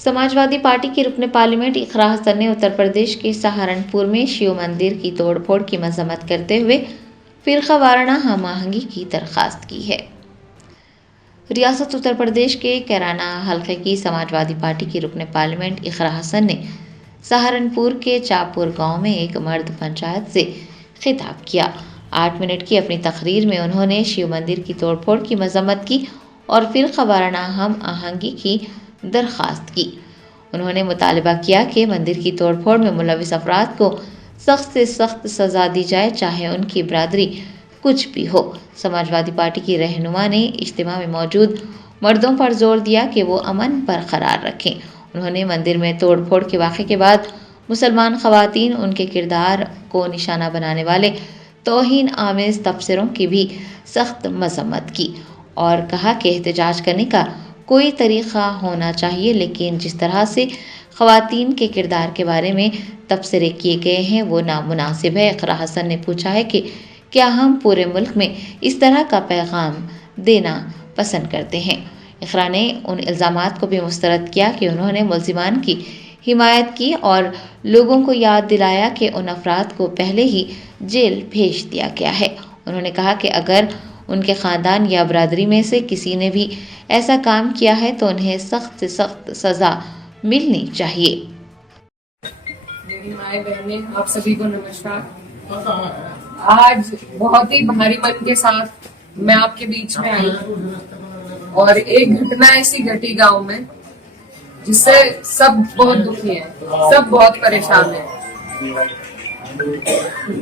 Samajwadi party की रुकने parliament इकरा हसन ने उत्तर प्रदेश के सहारनपुर में शिव मंदिर की तोड़फोड़ की मजम्मत करते हुए फिरका वाराना हम आहंगी की दरख्वास्त की है। रियासत उत्तर प्रदेश के कैराना हलके की समाजवादी पार्टी की रुकने पार्लियामेंट इकरा हसन ने सहारनपुर के चापुर गांव में एक मर्द पंचायत से खिताब किया। 8 मिनट की अपनी तकरीर में उन्होंने शिव मंदिर की तोड़फोड़ की मजम्मत की और फिरका वाराना हम आहंगी की दरख्वास्त की। उन्होंने मुतालबा किया कि मंदिर की तोड़फोड़ में मुलविस अफराद को सख्त से सख्त सजा दी जाए, चाहे उनकी बरादरी कुछ भी हो। समाजवादी पार्टी की रहनुमा ने इज्तिमा में मौजूद मर्दों पर जोर दिया कि वो अमन बरकरार रखें। उन्होंने मंदिर में तोड़फोड़ के वाक़े के बाद मुसलमान ख़वातीन, उनके किरदार को निशाना बनाने वाले तौहीन आमेज़ तबसरों की भी सख्त मजम्मत की और कहा कि एहतजाज करने का कोई तरीक़ा होना चाहिए, लेकिन जिस तरह से ख़वातीन के किरदार के बारे में तबसरे किए गए हैं वो नामुनासिब है। इकरा हसन ने पूछा है कि क्या हम पूरे मुल्क में इस तरह का पैगाम देना पसंद करते हैं। इकरा ने उन इल्ज़ामात को भी मुस्तरद किया कि उन्होंने मुल्ज़िमान की हिमायत की और लोगों को याद दिलाया कि उन अफराद को पहले ही जेल भेज दिया गया है। उन्होंने कहा कि अगर उनके ख़ानदान या बरादरी में से किसी ने भी ऐसा काम किया है तो उन्हें सख्त से सख्त सज़ा मिलनी चाहिए। मेरी माएँ बहनें, आप सभी को नमस्कार। आज बहुत ही भारी मन के साथ मैं आपके बीच में आई और एक घटना ऐसी घटी गांव में जिससे सब बहुत दुखी हैं, सब बहुत परेशान हैं।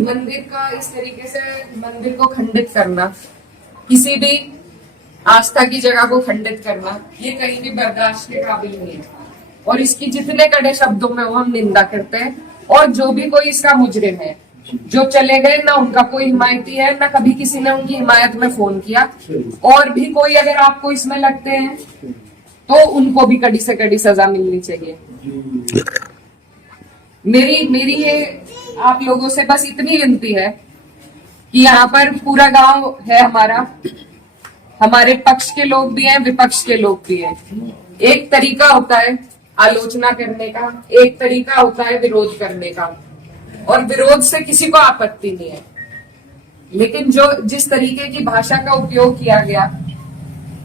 मंदिर का इस तरीके से मंदिर को खंडित करना, किसी भी आस्था की जगह को खंडित करना, ये कहीं भी बर्दाश्त के काबिल नहीं है और इसकी जितने कड़े शब्दों में वो हम निंदा करते हैं। और जो भी कोई इसका मुजरिम है, जो चले गए, ना उनका कोई हिमायती है, ना कभी किसी ने उनकी हिमायत में फोन किया, और भी कोई अगर आपको इसमें लगते हैं तो उनको भी कड़ी से कड़ी सजा मिलनी चाहिए। मेरी ये आप लोगों से बस इतनी विनती है कि यहाँ पर पूरा गांव है हमारा, हमारे पक्ष के लोग भी हैं, विपक्ष के लोग भी हैं। एक तरीका होता है आलोचना करने का, एक तरीका होता है विरोध करने का, और विरोध से किसी को आपत्ति नहीं है, लेकिन जो जिस तरीके की भाषा का उपयोग किया गया,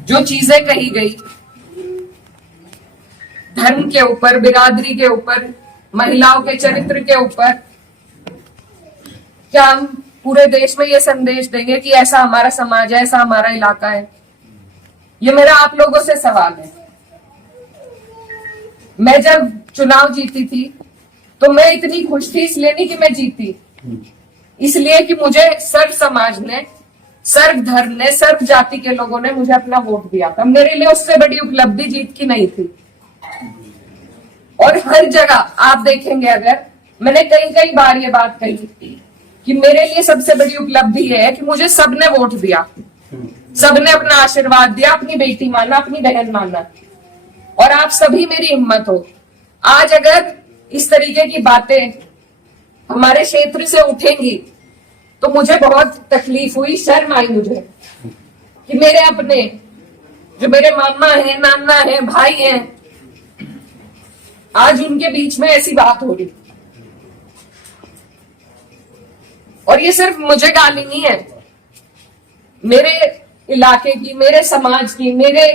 जो चीजें कही गई धर्म के ऊपर, बिरादरी के ऊपर, महिलाओं के चरित्र के ऊपर, क्या हम पूरे देश में ये संदेश देंगे कि ऐसा हमारा समाज है, ऐसा हमारा इलाका है? ये मेरा आप लोगों से सवाल है। मैं जब चुनाव जीती थी तो मैं इतनी खुश थी, इसलिए नहीं कि मैं जीती, इसलिए कि मुझे सर्व समाज ने, सर्व धर्म ने, सर्व जाति के लोगों ने मुझे अपना वोट दिया था। मेरे लिए उससे बड़ी उपलब्धि जीत की नहीं थी। और हर जगह आप देखेंगे, अगर मैंने कई बार ये बात कही कि मेरे लिए सबसे बड़ी उपलब्धि है कि मुझे सबने वोट दिया, सबने अपना आशीर्वाद दिया, अपनी बेटी माना, अपनी बहन माना, और आप सभी मेरी हिम्मत हो। आज अगर इस तरीके की बातें हमारे क्षेत्र से उठेंगी तो मुझे बहुत तकलीफ हुई, शर्म आई मुझे कि मेरे अपने, जो मेरे मामा है, नाना है, भाई हैं, आज उनके बीच में ऐसी बात हो रही। और ये सिर्फ मुझे गाली नहीं है, मेरे इलाके की, मेरे समाज की, मेरे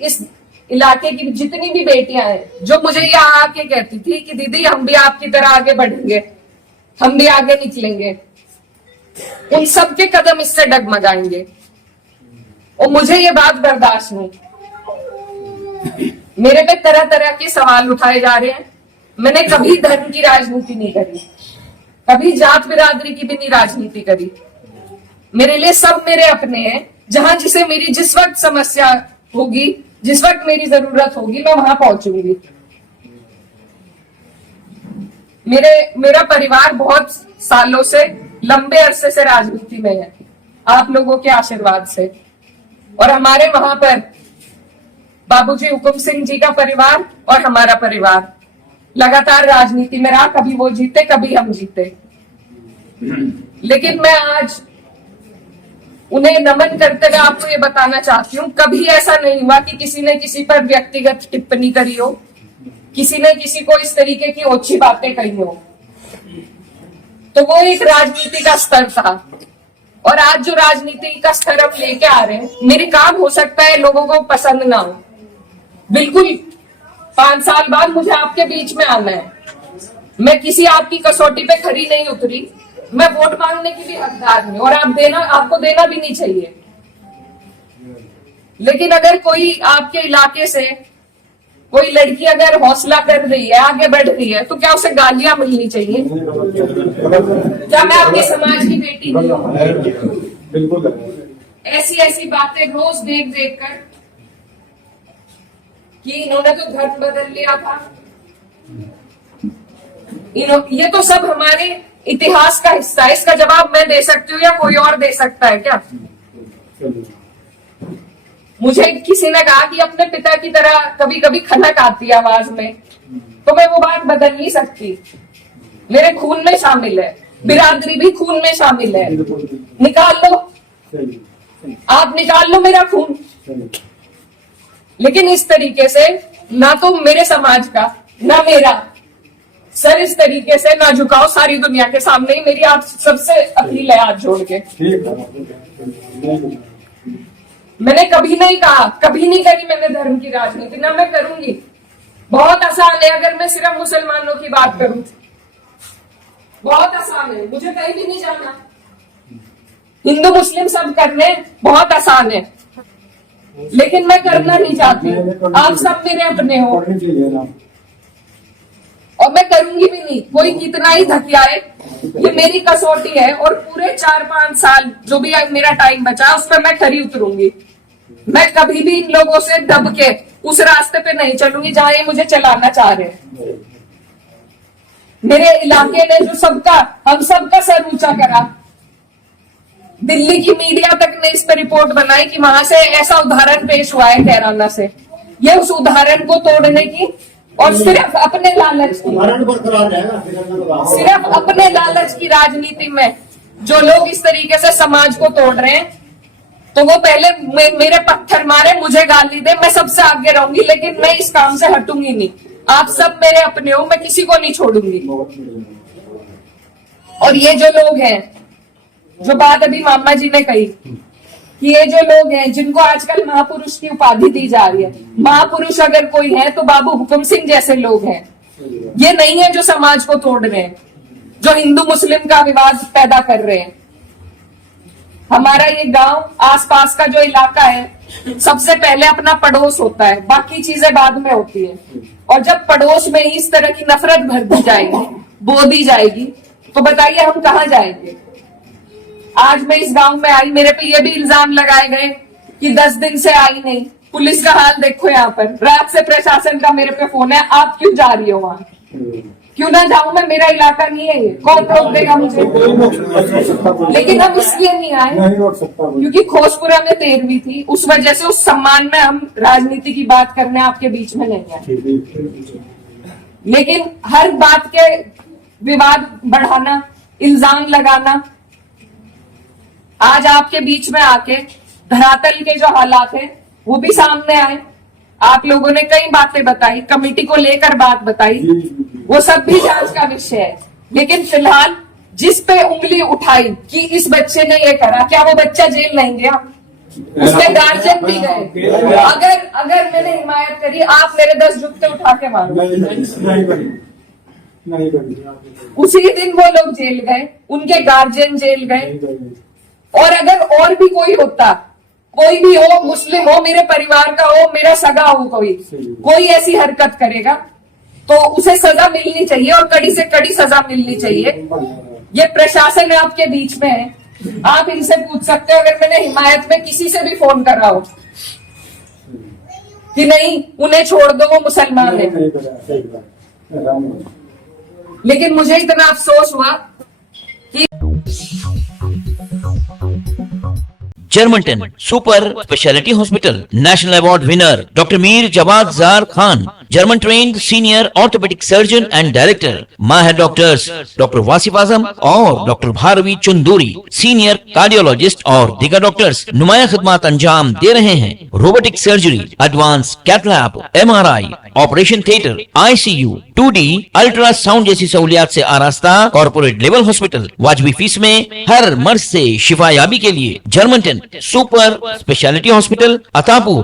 इस इलाके की जितनी भी बेटियां हैं, जो मुझे यहाँ आके कहती थी कि दीदी हम भी आपकी तरह आगे बढ़ेंगे, हम भी आगे निकलेंगे, उन सबके कदम इससे डगमगाएंगे। और मुझे ये बात बर्दाश्त नहीं। मेरे पे तरह तरह के सवाल उठाए जा रहे हैं। मैंने कभी धर्म की राजनीति नहीं करी, कभी जात बिरादरी की भी नहीं राजनीति करी। मेरे लिए सब मेरे अपने हैं। जहां जिसे मेरी जिस वक्त समस्या होगी, जिस वक्त मेरी जरूरत होगी, मैं वहां पहुंचूंगी। मेरा परिवार बहुत सालों से, लंबे अरसे से राजनीति में है, आप लोगों के आशीर्वाद से। और हमारे वहां पर बाबूजी हुकुम सिंह जी का परिवार और हमारा परिवार लगातार राजनीति में रहा। कभी वो जीते, कभी हम जीते, लेकिन मैं आज उन्हें नमन करते हुए आपको ये बताना चाहती हूँ, कभी ऐसा नहीं हुआ कि किसी ने किसी पर व्यक्तिगत टिप्पणी करी हो, किसी ने किसी को इस तरीके की ओछी बातें कही हो। तो वो एक राजनीति का स्तर था, और आज जो राजनीति का स्तर हम लेके आ रहे हैं, मेरे काम हो सकता है लोगों को पसंद ना हो, बिल्कुल 5 साल बाद मुझे आपके बीच में आना है, मैं किसी आपकी कसौटी पे खरी नहीं उतरी, मैं वोट मांगने की भी हकदार हूं, और आपको देना भी नहीं चाहिए। लेकिन अगर कोई आपके इलाके से कोई लड़की अगर हौसला कर रही है, आगे बढ़ रही है, तो क्या उसे गालियां मिलनी चाहिए? क्या मैं आपके समाज की बेटी नहीं हूं? बिल्कुल। ऐसी ऐसी बातें रोज देख देख कर कि इन्होंने तो धर्म बदल लिया था, ये तो सब हमारे इतिहास का हिस्सा है। इसका जवाब मैं दे सकती हूँ या कोई और दे सकता है क्या? मुझे किसी ने कहा कि अपने पिता की तरह कभी कभी खनक आती है आवाज में, तो मैं वो बात बदल नहीं सकती। मेरे खून में शामिल है, बिरादरी भी खून में शामिल है। निकाल लो, आप निकाल लो मेरा खून, लेकिन इस तरीके से ना तो मेरे समाज का ना मेरा सर इस तरीके से ना झुकाओ सारी दुनिया के सामने ही। मेरी आप सबसे अपील है हाथ जोड़ के, मैंने कभी नहीं कहा, कभी नहीं करी मैंने धर्म की राजनीति, ना मैं करूंगी। बहुत आसान है अगर मैं सिर्फ मुसलमानों की बात करूं, बहुत आसान है, मुझे कहीं भी नहीं जाना। हिंदू मुस्लिम सब करने बहुत आसान है, लेकिन मैं करना नहीं चाहती। आप सब मेरे अपने हो और मैं करूंगी भी नहीं। कोई कितना ही धकियाए, ये मेरी कसौटी है, और पूरे 4-5 साल जो भी मेरा टाइम बचा उस पर मैं खरी उतरूंगी। मैं कभी भी इन लोगों से दब के उस रास्ते पे नहीं चलूंगी जहां ये मुझे चलाना चाह रहे हैं। मेरे इलाके ने जो हम सबका सर ऊंचा करा, दिल्ली की मीडिया तक ने इस पर रिपोर्ट बनाई कि वहां से ऐसा उदाहरण पेश हुआ है कैराना से। ये उस उदाहरण को तोड़ने की और सिर्फ अपने लालच की, सिर्फ अपने लालच की राजनीति में जो लोग इस तरीके से समाज को तोड़ रहे हैं, तो वो पहले मेरे पत्थर मारे, मुझे गाली दे, मैं सबसे आगे रहूंगी, लेकिन मैं इस काम से हटूंगी नहीं। आप सब मेरे अपने हो, मैं किसी को नहीं छोड़ूंगी। और ये जो लोग हैं, जो बात अभी मामा जी ने कही कि ये जो लोग हैं जिनको आजकल महापुरुष की उपाधि दी जा रही है, महापुरुष अगर कोई है तो बाबू हुकुम सिंह जैसे लोग हैं। ये नहीं है जो समाज को तोड़ रहे हैं, जो हिंदू मुस्लिम का विवाद पैदा कर रहे हैं। हमारा ये गांव, आसपास का जो इलाका है, सबसे पहले अपना पड़ोस होता है, बाकी चीजें बाद में होती है। और जब पड़ोस में ही इस तरह की नफरत भर दी जाएगी, बो दी जाएगी, तो बताइए हम कहाँ जाएंगे? आज मैं इस गांव में आई, मेरे पे ये भी इल्जाम लगाए गए कि 10 दिन से आई नहीं। पुलिस का हाल देखो यहाँ पर, रात से प्रशासन का मेरे पे फोन है, आप क्यों जा रही हो वहां? क्यों ना जाऊं मैं? मेरा इलाका नहीं है ये, कौन रोक देगा मुझे? लेकिन हम इसलिए नहीं आए क्योंकि खोजपुरा में 13वीं थी, उस वजह से उस सम्मान में हम राजनीति की बात करने आपके बीच में नहीं आए। लेकिन हर बात के विवाद बढ़ाना, इल्जाम लगाना, आज आपके बीच में आके धरातल के जो हालात है वो भी सामने आए। आप लोगों ने कई बातें बताई, कमेटी को लेकर बात बताई, वो सब भी जांच का विषय है। लेकिन फिलहाल जिस पे उंगली उठाई कि इस बच्चे ने ये करा, क्या वो बच्चा जेल नहीं गया? उसके गार्जियन भी गए। अगर मैंने हिमायत करी, आप मेरे 10 जुत्ते उठा के मारो। उसी दिन वो लोग जेल गए, उनके गार्जियन जेल गए। और अगर और भी कोई होता, कोई भी हो, मुस्लिम हो, मेरे परिवार का हो, मेरा सगा हो, कोई ऐसी हरकत करेगा तो उसे सजा मिलनी चाहिए, और कड़ी से कड़ी सजा मिलनी चाहिए। ये प्रशासन आपके बीच में है, आप इनसे पूछ सकते हो। अगर मैंने हिमायत में किसी से भी फोन करा हो कि नहीं उन्हें छोड़ दो, वो मुसलमान है, लेकिन मुझे इतना अफसोस हुआ कि Germanten super speciality hospital, national award winner doctor Mir Jawad Zar Khan, German trained senior orthopaedic surgeon and director, माहिर डॉक्टर्स डॉक्टर वासिफ आजम और doctor Bharavi Chunduri, senior cardiologist और दीगर डॉक्टर्स नुमाया खिदमत अंजाम दे रहे हैं। Robotic surgery, advance cath lab, MRI, operation theatre, ICU, 2D ultrasound जैसी सहूलियात से आरास्ता कॉर्पोरेट लेवल हॉस्पिटल। वाजबी फीस में हर मर्ज से शिफायाबी के लिए Germanton super speciality hospital, Attapur